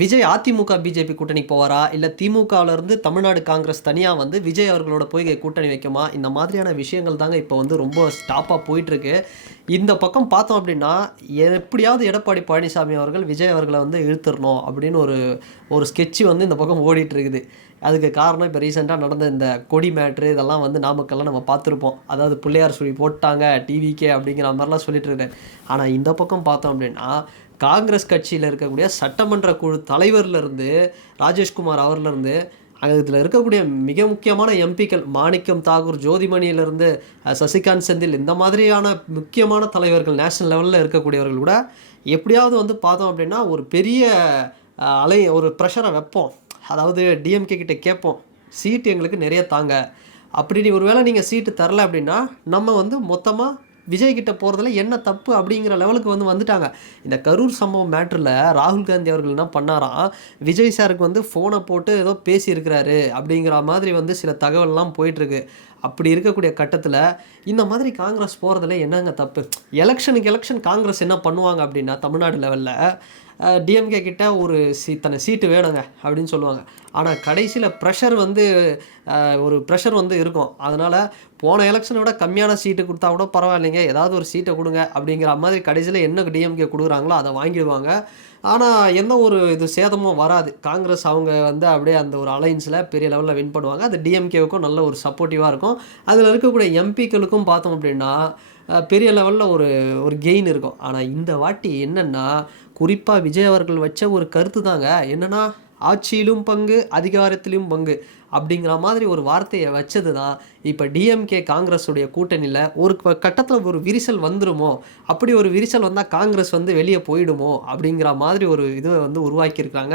Vijay AIADMK BJP கூட்டணிக்கு போவாரா? இல்ல திமுகவிலிருந்து தமிழ்நாடு காங்கிரஸ் தனியா வந்து விஜய் அவர்களோட போய் கூட்டணி வைக்குமா? இந்த மாதிரியான விஷயங்கள் தாங்க இப்போ வந்து ரொம்ப ஸ்டாப்பா போயிட்டுருக்கு. இந்த பக்கம் பார்த்தோம் அப்படின்னா, எப்படியாவது எடப்பாடி பழனிசாமி அவர்கள் விஜய் அவர்கள வந்து இழுத்துறணும் அப்படின்னு ஒரு ஒரு ஸ்கெட்ச் வந்து இந்த பக்கம் ஓடிட்டு இருக்குது. அதுக்கு காரணம் இப்போ ரீசென்ட்டா நடந்த இந்த கொடி மேட்ரு இதெல்லாம் வந்து நாமக்கல்ல நம்ம பார்த்துருப்போம். அதாவது பிள்ளையார் சொல்லி போட்டாங்க டிவிக்கே அப்படிங்கிற மாதிரிலாம் சொல்லிட்டு இருக்காரு. ஆனா இந்த பக்கம் பார்த்தோம் அப்படின்னா, காங்கிரஸ் கட்சியில இருக்கக்கூடிய சட்டமன்ற குழு தலைவர்லேருந்து ராஜேஷ்குமார் அவர்லேருந்து இதில் இருக்கக்கூடிய மிக முக்கியமான எம்பிக்கள் மாணிக்கம் தாகூர் ஜோதிமணியிலிருந்து சசிகாந்த் செந்தில் இந்த மாதிரியான முக்கியமான தலைவர்கள் நேஷனல் லெவலில் இருக்கக்கூடியவர்கள் கூட எப்படியாவது வந்து பார்த்தோம் அப்படின்னா ஒரு பெரிய ஒரு ப்ரெஷரை வைப்போம். அதாவது டிஎம்கே கிட்ட கேட்போம், சீட்டு எங்களுக்கு நிறைய தாங்க. அப்படி ஒரு வேளை நீங்கள் சீட்டு தரல அப்படின்னா நம்ம வந்து மொத்தமாக விஜய் கிட்ட போகிறதுல என்ன தப்பு அப்படிங்கிற லெவலுக்கு வந்து வந்துட்டாங்க. இந்த கரூர் சம்பவம் மேட்டரில் ராகுல் காந்தி அவர்கள் என்ன பண்ணாராம், விஜய் சாருக்கு வந்து ஃபோனை போட்டு ஏதோ பேசியிருக்கிறாரு அப்படிங்கிற மாதிரி வந்து சில தகவல்லாம் போயிட்டுருக்கு. அப்படி இருக்கக்கூடிய கட்டத்தில் இந்த மாதிரி காங்கிரஸ் போகிறதுல என்னங்க தப்பு? எலெக்ஷனுக்கு எலெக்ஷன் காங்கிரஸ் என்ன பண்ணுவாங்க அப்படின்னா தமிழ்நாடு லெவலில் டிஎம்கே கிட்ட ஒரு இத்தனை சீட்டு வேணுங்க அப்படின்னு சொல்லுவாங்க. ஆனால் கடைசியில் ப்ரெஷர் வந்து ஒரு ப்ரெஷர் வந்து இருக்கும். அதனால் போன எலெக்ஷனை விட கம்மியான சீட்டு கொடுத்தா கூட பரவாயில்லைங்க, ஏதாவது ஒரு சீட்டை கொடுங்க அப்படிங்கிற மாதிரி கடைசியில் என்ன டிஎம்கே கொடுக்குறாங்களோ அதை வாங்கிடுவாங்க. ஆனால் எந்த ஒரு சேதமும் வராது. காங்கிரஸ் அவங்க வந்து அப்படியே அந்த ஒரு அலைன்ஸில் பெரிய லெவலில் வின் பண்ணுவாங்க. அது டிஎம்கேவுக்கும் நல்ல ஒரு சப்போர்ட்டிவாக இருக்கும். அதில் இருக்கக்கூடிய எம்பிக்களுக்கும் பார்த்தோம் அப்படின்னா பெரிய லெவலில் ஒரு ஒரு கெயின் இருக்கும். ஆனால் இந்த வாட்டி என்னென்னா குறிப்பாக விஜய் அவர்கள் வச்ச ஒரு கருத்து தாங்க என்னென்னா, ஆட்சியிலும் பங்கு அதிகாரத்திலும் பங்கு அப்படிங்கிற மாதிரி ஒரு வார்த்தையை வச்சது தான் இப்போ டிஎம்கே காங்கிரஸுடைய கூட்டணியில் ஒரு கட்டத்தில் ஒரு விரிசல் வந்துடுமோ, அப்படி ஒரு விரிசல் வந்தால் காங்கிரஸ் வந்து வெளியே போயிடுமோ அப்படிங்கிற மாதிரி ஒரு இதை வந்து உருவாக்கியிருக்காங்க.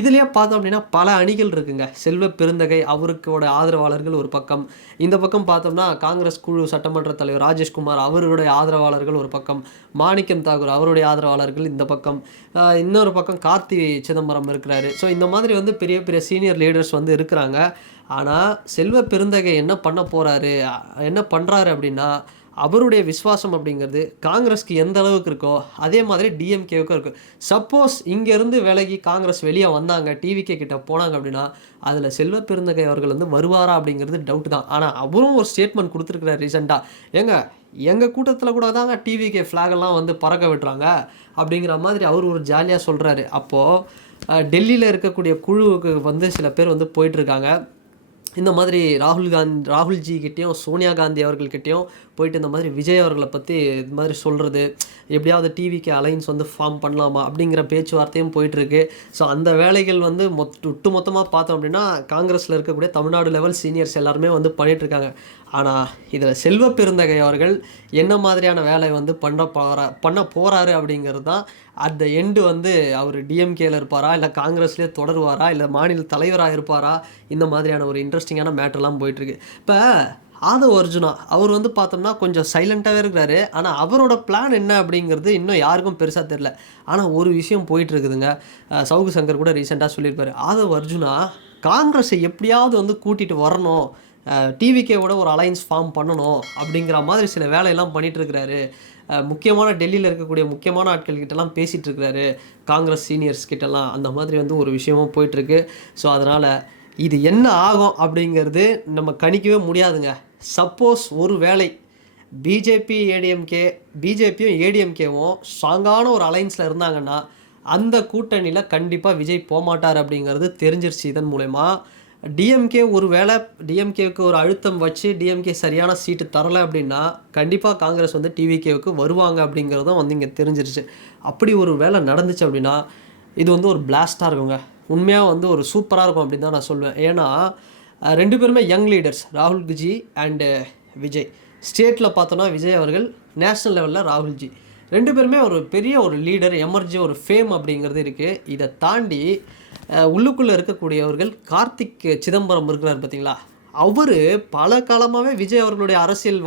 இதுலேயே பார்த்தோம் அப்படின்னா பல அணிகள் இருக்குங்க. செல்வ பெருந்தகை அவருக்கோட ஆதரவாளர்கள் ஒரு பக்கம், இந்த பக்கம் பார்த்தோம்னா காங்கிரஸ் குழு சட்டமன்ற தலைவர் ராஜேஷ்குமார் அவருடைய ஆதரவாளர்கள் ஒரு பக்கம், மாணிக்கம் தாகூர் அவருடைய ஆதரவாளர்கள் இந்த பக்கம், இன்னொரு பக்கம் கார்த்தி சிதம்பரம் இருக்கிறாரு. ஸோ இந்த மாதிரி வந்து பெரிய பெரிய சீனியர் லீடர்ஸ் வந்து இருக்கிறாங்க. ஆனால் செல்வ பெருந்தகை என்ன பண்ண போகிறாரு, என்ன பண்ணுறாரு அப்படின்னா, அவருடைய விசுவாசம் அப்படிங்கிறது காங்கிரஸ்க்கு எந்த அளவுக்கு இருக்கோ அதே மாதிரி டிஎம்கேவுக்கும் இருக்குது. சப்போஸ் இங்கேருந்து விலகி காங்கிரஸ் வெளியே வந்தாங்க டிவிகே கிட்ட போனாங்க அப்படின்னா அதில் செல்வ பெருந்தகை அவர்கள் வந்து வருவாரா அப்படிங்கிறது டவுட் தான். ஆனால் அவரும் ஒரு ஸ்டேட்மெண்ட் கொடுத்துருக்கிறார் ரீசெண்டாக, எங்கள் கூட்டத்தில் கூட தாங்க டிவிகே ஃப்ளாகெல்லாம் வந்து பறக்க விட்டுறாங்க அப்படிங்கிற மாதிரி அவர் ஒரு ஜாலியாக சொல்கிறாரு. அப்போது டெல்லியில் இருக்கக்கூடிய குழுவுக்கு வந்து சில பேர் வந்து போயிட்டுருக்காங்க. இந்த மாதிரி ராகுல்ஜி கிட்டேயும் சோனியா காந்தி அவர்கள்கிட்டையும் போயிட்டு இந்த மாதிரி விஜய் அவர்களை பற்றி இது மாதிரி சொல்கிறது, எப்படியாவது டிவிக்கு அலைன்ஸ் வந்து ஃபார்ம் பண்ணலாமா அப்படிங்கிற பேச்சுவார்த்தையும் போயிட்டுருக்கு. ஸோ அந்த வேலைகள் வந்து ஒட்டுமொத்தமாக பார்த்தோம் அப்படின்னா காங்கிரஸில் இருக்கக்கூடிய தமிழ்நாடு லெவல் சீனியர்ஸ் எல்லாருமே வந்து பண்ணிகிட்ருக்காங்க. ஆனால் இதில் செல்வ பெருந்தகை அவர்கள் என்ன மாதிரியான வேலை வந்து பண்ண போகிறாரு அப்படிங்கிறது தான் அட் த எண்டு வந்து அவர் டிஎம்கேல இருப்பாரா, இல்லை காங்கிரஸ்லேயே தொடருவாரா, இல்லை மாநில தலைவராக இருப்பாரா, இந்த மாதிரியான ஒரு இன்ட்ரெஸ்டிங்கான மேட்டர்லாம் போயிட்டுருக்கு. இப்போ ஆதவ் அர்ஜுனா அவர் வந்து பார்த்தோம்னா கொஞ்சம் சைலண்ட்டாகவே இருக்கிறாரு. ஆனால் அவரோட பிளான் என்ன அப்படிங்கிறது இன்னும் யாருக்கும் பெருசாக தெரில. ஆனால் ஒரு விஷயம் போயிட்டுருக்குதுங்க, சவுகு சங்கர் கூட ரீசெண்டாக சொல்லியிருப்பார், ஆதவ் அர்ஜுனா காங்கிரஸை எப்படியாவது வந்து கூட்டிகிட்டு வரணும், டிவிகேவோட ஒரு அலைன்ஸ் ஃபார்ம் பண்ணணும் அப்படிங்கிற மாதிரி சில வேலையெல்லாம் பண்ணிகிட்ருக்கிறாரு. முக்கியமான டெல்லியில் இருக்கக்கூடிய முக்கியமான ஆட்கள்கிட்டலாம் பேசிகிட்டு இருக்கிறாரு, காங்கிரஸ் சீனியர்ஸ் கிட்டலாம். அந்த மாதிரி வந்து ஒரு விஷயமும் போயிட்டுருக்கு. ஸோ அதனால் இது என்ன ஆகும் அப்படிங்கிறது நம்ம கணிக்கவே முடியாதுங்க. சப்போஸ் ஒரு வேளை பிஜேபியும் ஏடிஎம்கேவும் ஸ்ட்ராங்கான ஒரு அலைன்ஸில் இருந்தாங்கன்னா அந்த கூட்டணியில் கண்டிப்பாக விஜய் போகமாட்டார் அப்படிங்கிறது தெரிஞ்சிருச்சு. இதன் மூலயமா டிஎம்கே ஒரு வேளை டிஎம்கேவுக்கு ஒரு அழுத்தம் வச்சு டிஎம்கே சரியான சீட்டு தரலை அப்படின்னா கண்டிப்பாக காங்கிரஸ் வந்து டிவிகேவுக்கு வருவாங்க அப்படிங்கிறதும் வந்து இங்கே தெரிஞ்சிருச்சு. அப்படி ஒரு வேளை நடந்துச்சு அப்படின்னா இது வந்து ஒரு பிளாஸ்டாக இருக்குங்க. உண்மையாக வந்து ஒரு சூப்பராக இருக்கும் அப்படின்னு தான் நான் சொல்லுவேன். ஏன்னா ரெண்டு பேருமே யங் லீடர்ஸ், ராகுல்ஜி அண்டு விஜய். ஸ்டேட்டில் பார்த்தோன்னா விஜய் அவர்கள், நேஷ்னல் லெவலில் ராகுல்ஜி, ரெண்டு பேருமே ஒரு பெரிய ஒரு லீடர், எமர்ஜி ஒரு ஃபேம் அப்படிங்கிறது இருக்குது. இதை தாண்டி உள்ளுக்குள்ளே இருக்கக்கூடியவர்கள் கார்த்திக் சிதம்பரம் இருக்கிறார் பார்த்தீங்களா, அவர் பல காலமாகவே விஜய் அவர்களுடைய அரசியல்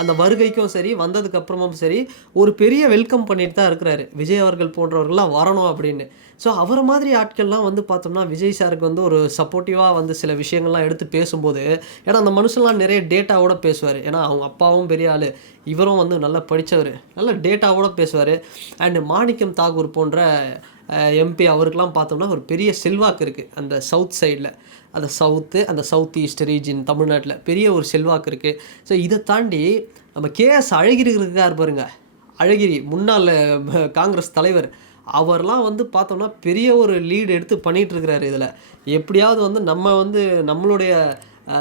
அந்த வருகைக்கும் சரி வந்ததுக்கப்புறமும் சரி ஒரு பெரிய வெல்கம் பண்ணிட்டு தான் இருக்கிறாரு, விஜய் அவர்கள் போன்றவர்கள்லாம் வரணும் அப்படின்னு. ஸோ அவர் மாதிரி ஆட்கள்லாம் வந்து பார்த்தோம்னா விஜய் சாருக்கு வந்து ஒரு சப்போர்ட்டிவாக வந்து சில விஷயங்கள்லாம் எடுத்து பேசும்போது, ஏன்னா அந்த மனுஷன்லாம் நிறைய டேட்டாவோட பேசுவார். ஏன்னா அவங்க அப்பாவும் பெரிய ஆள், இவரும் வந்து நல்லா படித்தவர், நல்ல டேட்டாவோட பேசுவார். அண்டு மாணிக்கம் தாகூர் போன்ற எம்பி அவருக்கெலாம் பார்த்தோம்னா ஒரு பெரிய செல்வாக்கு இருக்குது அந்த சவுத் சைடில், அந்த சவுத் ஈஸ்ட் ரீஜன் தமிழ்நாட்டில் பெரிய ஒரு செல்வாக்கு இருக்குது. ஸோ இதை தாண்டி நம்ம கேஎஸ் அழகிரி இருக்கார் பாருங்க, அழகிரி முன்னாள் காங்கிரஸ் தலைவர், அவர்லாம் வந்து பார்த்தோம்னா பெரிய ஒரு லீடு எடுத்து பண்ணிகிட்ருக்கிறாரு. இதில் எப்படியாவது வந்து நம்ம வந்து நம்மளுடைய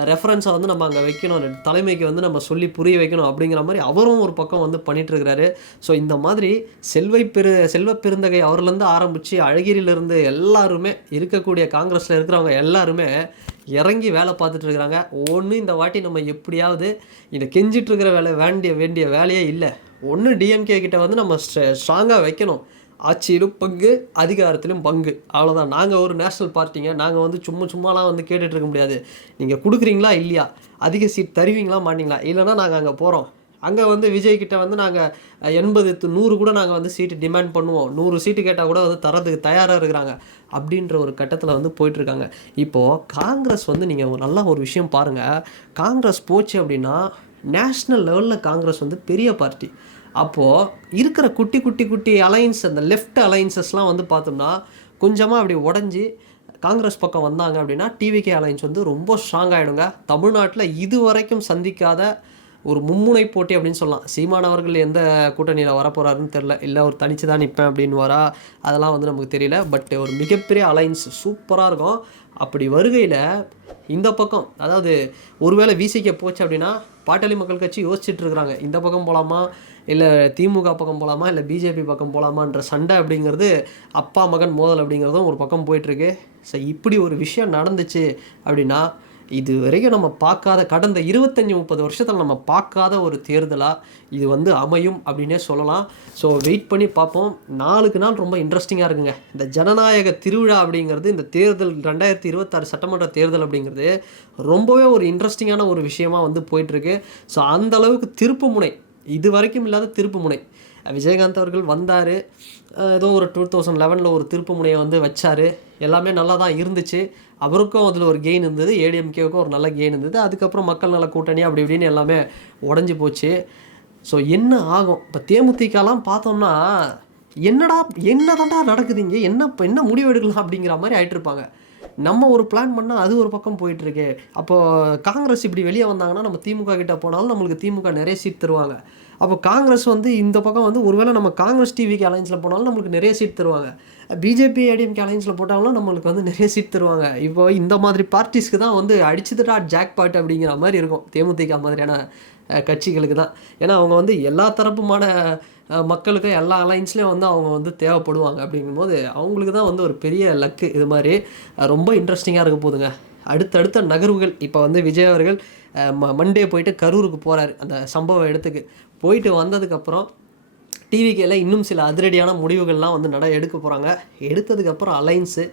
ரெஃபரன்ஸை வந்து நம்ம அங்கே வைக்கணும், தலைமைக்கு வந்து நம்ம சொல்லி புரிய வைக்கணும் அப்படிங்கிற மாதிரி அவரும் ஒரு பக்கம் வந்து பண்ணிகிட்ருக்கிறாரு. ஸோ இந்த மாதிரி செல்வ பெருந்தகை அவர்லேருந்து ஆரம்பித்து அழகிரியிலேருந்து எல்லாருமே இருக்கக்கூடிய காங்கிரஸில் இருக்கிறவங்க எல்லாருமே இறங்கி வேலை பார்த்துட்ருக்குறாங்க. ஒன்று இந்த வாட்டி நம்ம எப்படியாவது இதை கெஞ்சிட்ருக்கிற வேண்டிய வேலையே இல்லை. ஒன்று டிஎம்கே கிட்ட வந்து நம்ம ஸ்ட்ராங்காக வைக்கணும், ஆட்சியிலும் பங்கு அதிகாரத்திலும் பங்கு, அவ்வளோதான். நாங்கள் ஒரு நேஷ்னல் பார்ட்டிங்க, நாங்கள் வந்து சும்மாலாம் வந்து கேட்டுட்ருக்க முடியாது. நீங்கள் கொடுக்குறீங்களா இல்லையா, அதிக சீட் தருவீங்களா மாட்டிங்களா, இல்லைனா நாங்கள் அங்கே போகிறோம், அங்கே வந்து விஜய்கிட்ட வந்து நாங்கள் 80-100 கூட நாங்கள் வந்து சீட்டு டிமாண்ட் பண்ணுவோம், 100 சீட்டு கேட்டால் கூட வந்து தரதுக்கு தயாராக இருக்கிறாங்க அப்படின்ற ஒரு கட்டத்தில் வந்து போயிட்டுருக்காங்க. இப்போது காங்கிரஸ் வந்து நீங்கள் நல்லா ஒரு விஷயம் பாருங்கள், காங்கிரஸ் போச்சு அப்படின்னா நேஷ்னல் லெவலில் காங்கிரஸ் வந்து பெரிய பார்ட்டி. அப்போது இருக்கிற குட்டி அலைன்ஸ், அந்த லெஃப்ட் அலைன்சஸ்லாம் வந்து பார்த்தோம்னா கொஞ்சமாக அப்படி உடஞ்சி காங்கிரஸ் பக்கம் வந்தாங்க அப்படின்னா டிவிகே அலைன்ஸ் வந்து ரொம்ப ஸ்ட்ராங் ஆகிடுங்க. தமிழ்நாட்டில் இது வரைக்கும் சந்திக்காத ஒரு மும்முனை போட்டி அப்படின்னு சொல்லலாம். சீமான் அவர்கள் எந்த கூட்டணியில் வரப்போகிறாருன்னு தெரில, இல்லை ஒரு தனிச்சு தான் நிற்பேன் அப்படின்னு வரா, அதெல்லாம் வந்து நமக்கு தெரியல. பட் ஒரு மிகப்பெரிய அலைன்ஸ் சூப்பராக இருக்கும். அப்படி வருகையில் இந்த பக்கம், அதாவது ஒருவேளை விசிகே போச்சு அப்படின்னா பாட்டாளி மக்கள் கட்சி யோசிச்சுட்டு இருக்கிறாங்க, இந்த பக்கம் போகலாமா இல்லை திமுக பக்கம் போகலாமா இல்லை பிஜேபி பக்கம் போகலாமான்ற சண்டை அப்படிங்கிறது, அப்பா மகன் மோதல் அப்படிங்கிறதும் ஒரு பக்கம் போயிட்டுருக்கு. ஸோ இப்படி ஒரு விஷயம் நடந்துச்சு அப்படின்னா இது வரைக்கும் நம்ம பார்க்காத, கடந்த 25-30 வருஷத்தில் நம்ம பார்க்காத ஒரு தேர்தலாக இது வந்து அமையும் அப்படின்னே சொல்லலாம். ஸோ வெயிட் பண்ணி பார்ப்போம். நாளுக்கு நாள் ரொம்ப இன்ட்ரெஸ்டிங்காக இருக்குங்க. இந்த ஜனநாயக திருவிழா அப்படிங்கிறது, இந்த தேர்தல் 2026 சட்டமன்ற தேர்தல் அப்படிங்கிறது ரொம்பவே ஒரு இன்ட்ரெஸ்டிங்கான ஒரு விஷயமாக வந்து போயிட்டுருக்கு. ஸோ அந்தளவுக்கு திருப்பு முனை, இது வரைக்கும் இல்லாத திருப்பு முனை. விஜயகாந்த் அவர்கள் வந்தார், ஏதோ ஒரு 2011 ஒரு திருப்பு முனையை வந்து வச்சார், எல்லாமே நல்லா தான் இருந்துச்சு. அவருக்கும் அதில் ஒரு கெயின் இருந்தது, ஏடிஎம்கேவுக்கும் ஒரு நல்ல கெயின் இருந்தது. அதுக்கப்புறம் மக்கள் நல கூட்டணி அப்படி இப்படின்னு எல்லாமே உடஞ்சி போச்சு. ஸோ என்ன ஆகும் இப்போ தேமுதிகலாம் பார்த்தோம்னா, என்னதான்டா நடக்குதுங்க, என்ன முடிவு எடுக்கலாம் அப்படிங்கிற மாதிரி ஆகிட்டுருப்பாங்க. நம்ம ஒரு பிளான் பண்ணால் அது ஒரு பக்கம் போயிட்டுருக்கு. அப்போது காங்கிரஸ் இப்படி வெளியே வந்தாங்கன்னா நம்ம திமுக கிட்டே போனாலும் நம்மளுக்கு திமுக நிறைய சீட் தருவாங்க. அப்போ காங்கிரஸ் வந்து இந்த பக்கம் வந்து ஒருவேளை நம்ம காங்கிரஸ் டிவிக்கு அலைன்ஸில் போனாலும் நம்மளுக்கு நிறைய சீட் தருவாங்க, பிஜேபி ஏடிஎம்கே அலைன்ஸில் போட்டாலும் நம்மளுக்கு வந்து நிறைய சீட் தருவாங்க. இப்போ இந்த மாதிரி பார்ட்டிஸ்க்கு தான் வந்து அடிச்சுதுடா ஜாக் பாட் அப்படிங்கிற மாதிரி இருக்கும் தேமுதிக மாதிரியான கட்சிகளுக்கு தான். ஏன்னா அவங்க வந்து எல்லா தரப்புமான மக்களுக்கு எல்லா அலைன்ஸ்லேயும் வந்து அவங்க வந்து தேவைப்படுவாங்க. அப்படிங்கும்போது அவங்களுக்கு தான் வந்து ஒரு பெரிய லக்கு. இது மாதிரி ரொம்ப இன்ட்ரெஸ்டிங்காக இருக்க போதுங்க அடுத்தடுத்த நகர்வுகள். இப்போ வந்து விஜய் அவர்கள் மண்டே போயிட்டு கரூருக்கு போகிறாரு, அந்த சம்பவ இடத்துக்கு போயிட்டு வந்ததுக்கப்புறம் டிவிகேல இன்னும் சில அதிரடியான முடிவுகள்லாம் வந்து எடுக்க போகிறாங்க. எடுத்ததுக்கப்புறம் அலைன்ஸு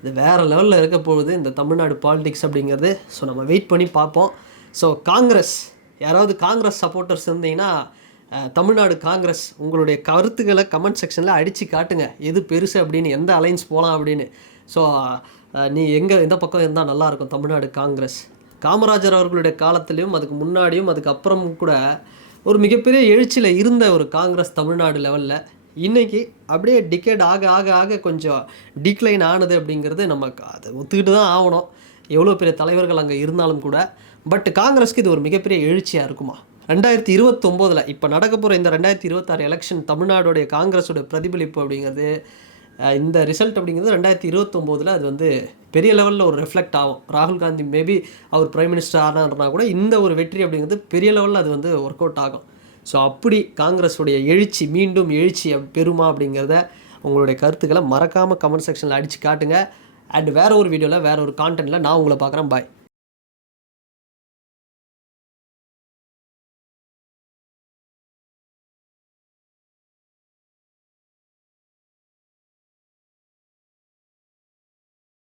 இது வேறு லெவலில் இருக்க போகுது இந்த தமிழ்நாடு பாலிடிக்ஸ் அப்படிங்கிறது. ஸோ நம்ம வெயிட் பண்ணி பார்ப்போம். ஸோ காங்கிரஸ், யாராவது காங்கிரஸ் சப்போர்ட்டர்ஸ் இருந்தீங்கன்னா, தமிழ்நாடு காங்கிரஸ் உங்களுடைய கருத்துக்களை கமெண்ட் செக்ஷனில் அடித்து காட்டுங்க, எது பெருசு அப்படின்னு, எந்த அலைன்ஸ் போகலாம் அப்படின்னு. ஸோ நீ எந்த பக்கம் இருந்தால் நல்லாயிருக்கும் தமிழ்நாடு காங்கிரஸ். காமராஜர் அவர்களுடைய காலத்துலேயும் அதுக்கு முன்னாடியும் அதுக்கப்புறமும் கூட ஒரு மிகப்பெரிய எழுச்சியில் இருந்த ஒரு காங்கிரஸ் தமிழ்நாடு லெவலில் இன்றைக்கி அப்படியே டிகேட் ஆக ஆக ஆக கொஞ்சம் டிக்ளைன் ஆனது அப்படிங்கிறது நம்ம அதை ஒத்துக்கிட்டு தான் ஆகணும், எவ்வளோ பெரிய தலைவர்கள் அங்கே இருந்தாலும் கூட. பட் காங்கிரஸ்க்கு இது ஒரு மிகப்பெரிய எழுச்சியாக இருக்குமா? 2029 இப்போ நடக்க போகிற இந்த 2026 எலெக்ஷன் தமிழ்நாடுடைய காங்கிரஸோடைய பிரதிபலிப்பு அப்படிங்கிறது, இந்த ரிசல்ட் அப்படிங்கிறது 2029 அது வந்து பெரிய லெவலில் ஒரு ரெஃப்ளெக்ட் ஆகும். ராகுல் காந்தி மேபி அவர் பிரைம் மினிஸ்டர் ஆனார்னா கூட இந்த ஒரு வெற்றி அப்படிங்கிறது பெரிய லெவலில் அது வந்து ஒர்க் அவுட் ஆகும். ஸோ அப்படி காங்கிரஸுடைய எழுச்சி மீண்டும் எழுச்சி பெறுமா அப்படிங்கிறத உங்களுடைய கருத்துக்களை மறக்காமல் கமெண்ட் செக்ஷனில் அடித்து காட்டுங்க. அண்ட் வேறு ஒரு வீடியோவில் வேறு ஒரு கான்டென்ட்டில் நான் உங்களை பார்க்குறேன். பாய்.